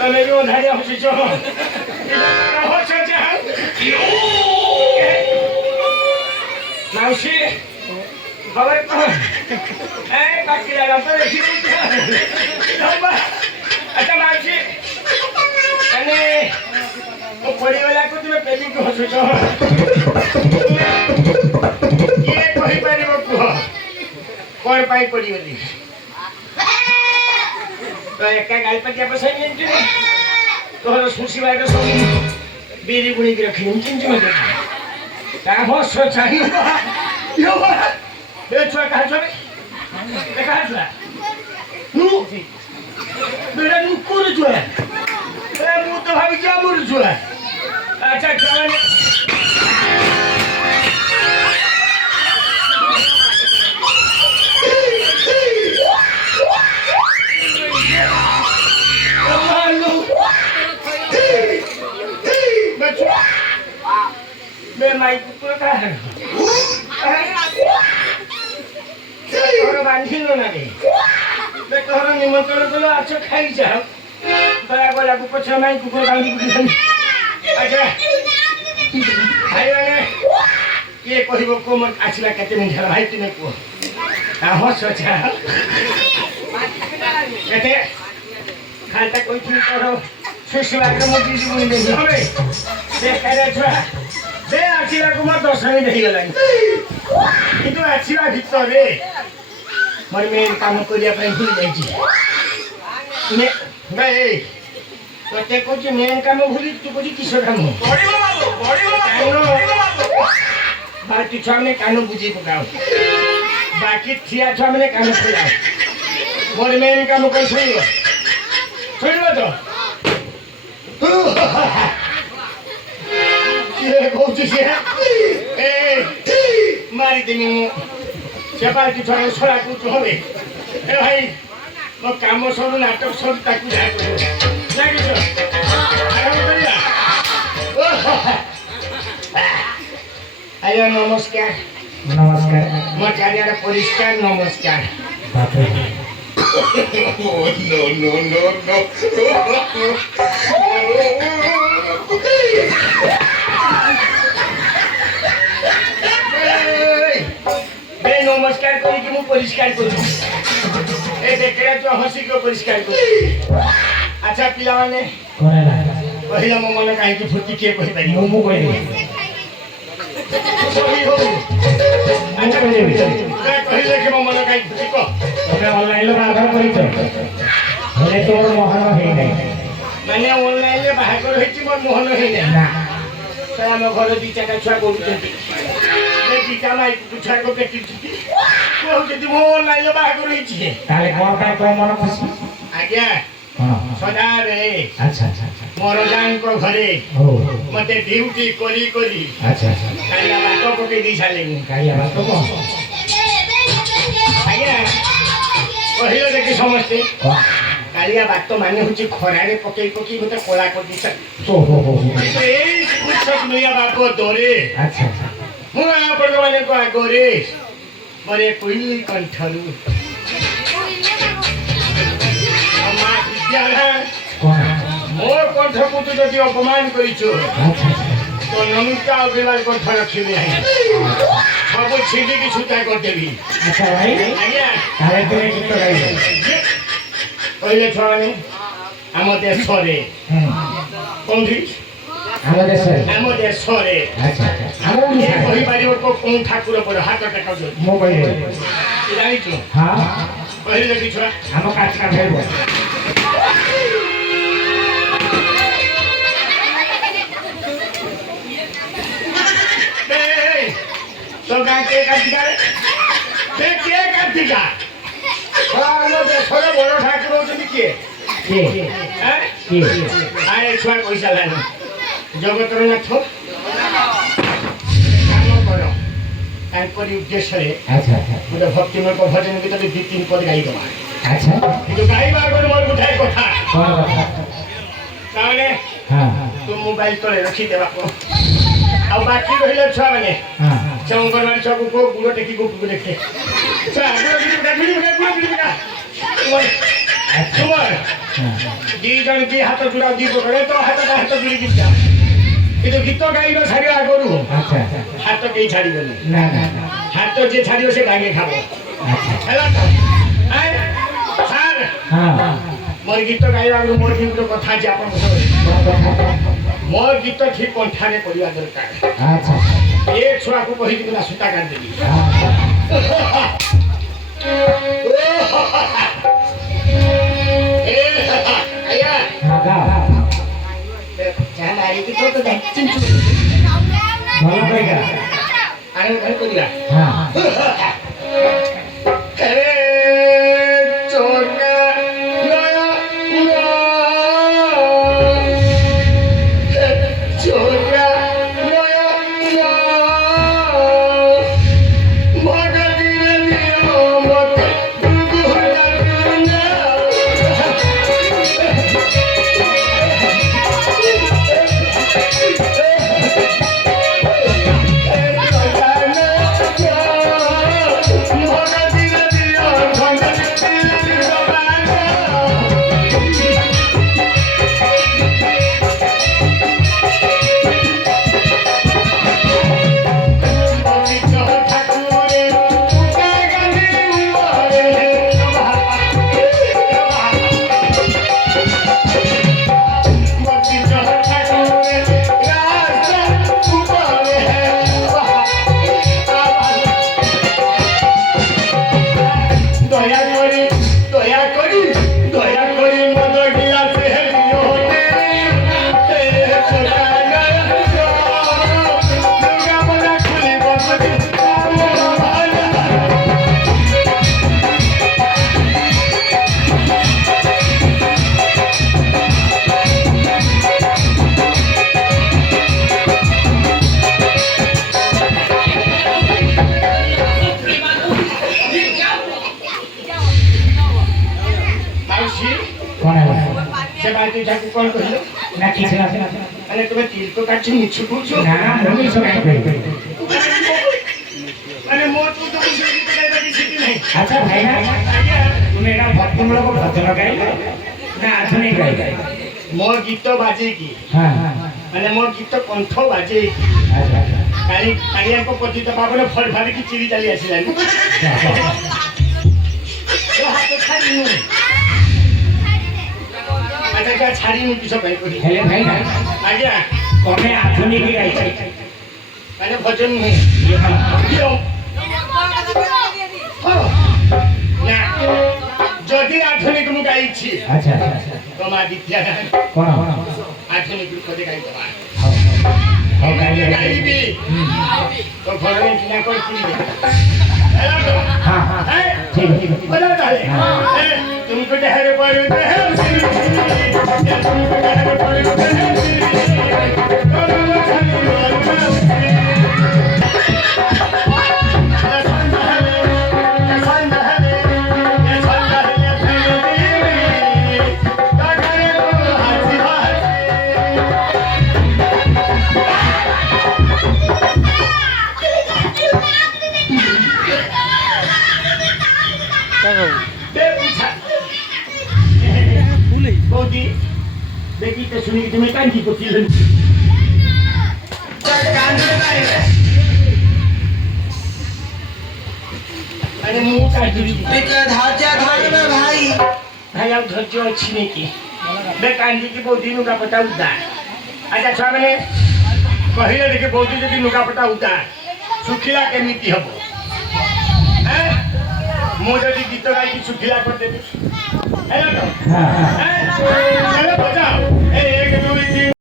તમે જો ધાર્યા પછી છો માવશી ખબર એ કાકી લાગા તો દેખી અચ્છા માવશી અને હું પડીવાલા કો તમે પેલી કહો છો એ କହିପାରିବ କୁହ କ'ଣ ପାଇଁ ପଡ଼ିଗଲି ତ ଏକା ଗାଳିପାଟିଆ ବସାଇ ନିଅନ୍ତି ତୋର ଶୁଷିବାର ସବୁ ବିରି ବୁଣିକି ରଖିନି ଚିଞ୍ଚି ମୋତେ ତା ହସ ଚାହିଁ ଏ ଛୁଆ କାହା ଛୁଆ ଏ କାହା ଛୁଆ ବେଟା ନୁକୁର ଛୁଆ ଏ ମୁଁ ତ ଭାବିଛି ଆମର ଛୁଆ ଆଚ୍ଛା ଛୁଆମାନେ मैं माइक को का है तोर बांधिलो ना रे मैं तोर निमंत्रण कलो आछो खाई जाओ तोरा गोला को पछ माइक को बांधी दिसन अच्छा भाई माने ये कहिबो को मन आछला केते मिन झला भाई तुमे को आ हस अच्छा केते खालता कोई थी तोरो सुशिवा के मोदी जी बोले हमें देखा रे छुआ दे आछिला को मत 10 मिनिट हे गलानी किंतु आछिला भितरे मोर मेन काम करिया पई भूल जाई छी ने भाई तोते कोची मेन काम भूली तू कोची किसो काम पड़िगो बाकी छुआ ने कानो बुझी पकाओ बाकी थिया छुआ ने कानो खुलाओ मोर मेन काम कोई सुनियो तो ये कोची से ए मारी देनी सेपार की छोरा छोरा को होवे ए भाई मो काम सब नाटक सब ताकू जा करो लागे छ आराम करिया आयो नमस्कार नमस्कार मो चारियाडा परिष्कार नमस्कार नमस्कार करी कि मु परिष्कार करू ए देखरा जो हसी को परिष्कार करू अच्छा पिला माने कोना पहिला मो मन काहे कि फुटी के कहि पारी मु कहि सही हो अच्छा कहिले कि मो मन काहे फुटी को तमे ऑनलाइन लो आधार करिछ हेले तोर मोहन हे नै माने ऑनलाइन ले बाहागर हेची मोर मोहन हे नै ना तो हम घर दी चाका छुआ गोबुचंती मैं दीटा माई छुआ को पेटी को जदी मो ऑनलाइन ले बाहागर हेची ताले कोन का तो मन खुशी आज्ञा हां सदा रे अच्छा अच्छा मोर जान को घरे ओ मते ड्यूटी करी करी अच्छा अच्छा कालिया बात पके दी साले कालिया बात को आज्ञा कहियो देखि समझते कालिया बात तो माने होची खरारे पके पके मते कोला कर दी स तो हो तो ए कुछ नया बात को दोरे अच्छा अच्छा मु आपण माने को आगोरे मरे कोई कंठलू अम्मा विद्यालय कोन मोर कंठ पुतु जदि अपमान करिছো अच्छा तो नमिता अग्रवाल कंठ रखिबे आई सब छिडी की छुटा कर देबी अच्छा भाई आज्ञा ताले तो गीत गाइबो पहिले छवानी आम देश रे कोंठी आम देश आम देश रे अच्छा अच्छा आम ये कहि पारिबो को कोन ठाकुर पर हाथ टेका जो मो कहि जानि छु हां पहिले कि छवा आम काटका भेलबो तो गाके काटिका बे के काटिका आम देश रे बड़ ठाकुर होचि के हैं के आए छुआ पैसा लानी जगतर नाथ काम कर तांकरी उद्देश्य रे अच्छा अच्छा गोटे भक्तिमय भजन गीत 2-3 पद गाई दबा अच्छा किंतु गाइबार को मोर उठाई कथा कोन कथा ताने हां तू मोबाइल तले रखी देबा को आ बाकी रहिला छुआ माने हां चौंकर चौक को गुड़ो टेकी को देखे दी जन दी हाथ जुड़ा दी पकड़े तो हाथ जुड़ी गीत কিন্তু গীত গাইব ছাড়িবা আগরু আচ্ছা হাত কেই ছাড়িবনি না না হাত যে ছাড়িব সে ভাঙে খাবো আচ্ছা হেলা তো আই স্যার হ্যাঁ মোর গীত গাইবা আগরু মোর কিন্তু কথা আছে আপন মোর গীত ঠিক কণ্ঠারে পড়িবা দরকার আচ্ছা এ ছুয়াকু কহি দিলা সুতা কাট দেবি এ আয়া আগা জানাই কি তো দেখ চিনচু ভালো কইগা আরে ভাই কইলা হ্যাঁ রে চোকা নয়া চোকা নয়া মগদিরে দিও মতে দুগুলা দুনিয়া তুই ঠাকুর কোন কহিল না কিছু না মানে তুমি তীর্থ কাটছি মিছু করছো না না আমি সবাই কই মানে মোর তো তো কিছু গাইবা কিছু নাই আচ্ছা ভাই না তুমি এটা ভক্তমূলক ভজন গাই না আধুনিক গাই মোর গীত বাজে কি হ্যাঁ মানে মোর গীত কণ্ঠ বাজে কি আচ্ছা কালি কালিয়াকে পতিত পাবনে ফল ভাবে কি চিরি চালি আসিলানি তো হাতে ছাড়িনু আচ্ছা যা ছাড়িনু কিছু পাই করি হেলে ভাই না আজ্ঞা তুমি আধুনিক গাই মানে ভজন নহে না যদি আধুনিক মু গাইছি আচ্ছা তোমা বিদ্যা কোন আধুনিক রূপে গাই দেবা হ্যাঁ গাই গাইবি তো ঘরে কিনা করছিলি হ্যাঁ হ্যাঁ ঠিক আছে বলো তাহলে तुमको डहरे पर तुमको डहरे पर বৌদি দেখি তো শুনি তুমি কান্দি করছিলেন আরে মুখ কাটুরি ভাই ভাই আর ধৈর্য ଅଛି নাকি বে কান্দিକି বৌদি ଲୁଗାପଟା ଉଦା ଆଚ୍ଛା ଛୁଆମାନେ କହିଲେ ଦେଖି ବୌଦି ଯଦି ଲୁଗାପଟା ଉଦା ଶୁଖିଲା କେମିତି ହବ ମୁଁ ଯଦି ଗୀତ ଗାଇକି ଶୁଖିଲା କରିଦେବି ହେଲା ତ